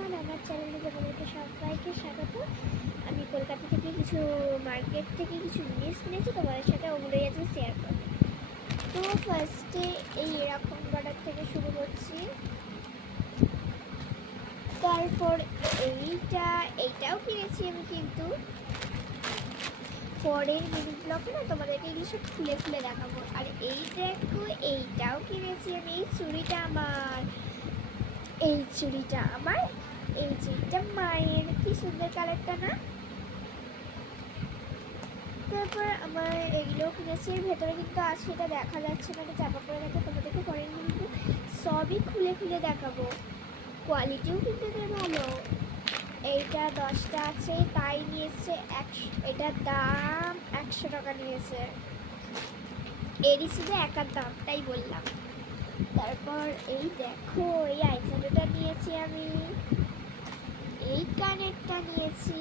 Everyone, আমার চ্যানেলে তোমাদেরকে সবাইকে স্বাগত। আমি কলকাতা থেকে কিছু মার্কেট থেকে কিছু জিনিস কিনেছি, তোমাদের সাথে ওগুলোই আজকে শেয়ার করবো। তো ফার্স্টে এই এরকম বর্ডার থেকে শুরু করছি, তারপর এইটাও কিনেছি আমি, কিন্তু পরের মিনি ব্লগে না তোমাদেরকে এগুলো সব খুলে খুলে দেখাবো। আর এই দেখো, এইটাও কিনেছি আমি। এই চুড়িটা আমার, এই চুড়িটা মায়ের। কি সুন্দর কালারটা না? তারপর আমার এগুলো কিনেছি, ভেতরে কিন্তু আছে, এটা দেখা যাচ্ছে না, চাপা পড়ে গেছে। তোমাদেরকে পরে কিন্তু সবই খুলে খুলে দেখাবো। কোয়ালিটিও কিন্তু এদের ভালো। এইটা 10টা আছে, তাই নিয়েছে 100। এটার দাম 100 টাকা নিয়েছে। এরই শুধু একার দামটাই বললাম। তারপর এই দেখো, এই আইশ্যাডোটা নিয়েছি আমি, এই কানেরটা নিয়েছি,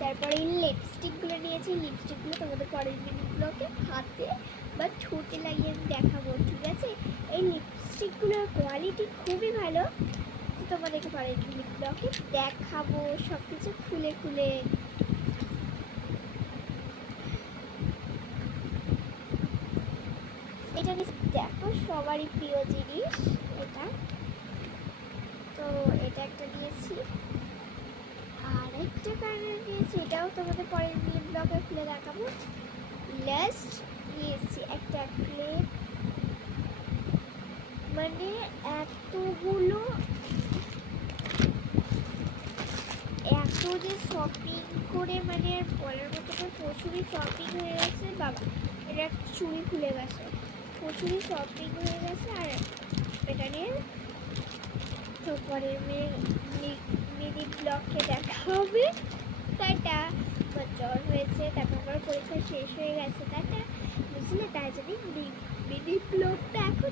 তারপরে এই লিপস্টিকগুলো নিয়েছি। লিপস্টিকগুলো তোমাদের পরের মিনিট ব্লগে হাতে বা ঠোঁটে লাগিয়ে আমি দেখাবো, ঠিক আছে? এই লিপস্টিকগুলোর কোয়ালিটি খুবই ভালো, তোমাদেরকে পরের মিনিট ব্লগে দেখাবো সব কিছু খুলে খুলে। এটা দেখো, সবারই প্রিয় জিনিস এটা। তো এটা একটা নিয়েছি, আর একটা কালার নিয়েছি, এটাও তোমাদের পরের মিনি ব্লগে খুলে দেখাবো। লাস্ট নিয়েছি একটা ক্লিপ, মানে এতগুলো, এত যে শপিং করে, মানে আর বলার মতো না, প্রচুরই শপিং হয়ে গেছে বাবা। এটা চুড়ি খুলে গেছে, প্রচুরই শপিং হয়ে গেছে। আর এটা নিয়ে তো পরের মিনি ব্লগে দেখা হবে। টাটা। আমার জ্বর হয়েছে, তারপর আমার পরীক্ষা শেষ হয়ে গেছে, টাটা, বুঝলে? তাই জন্য মিনি ব্লগটা এখন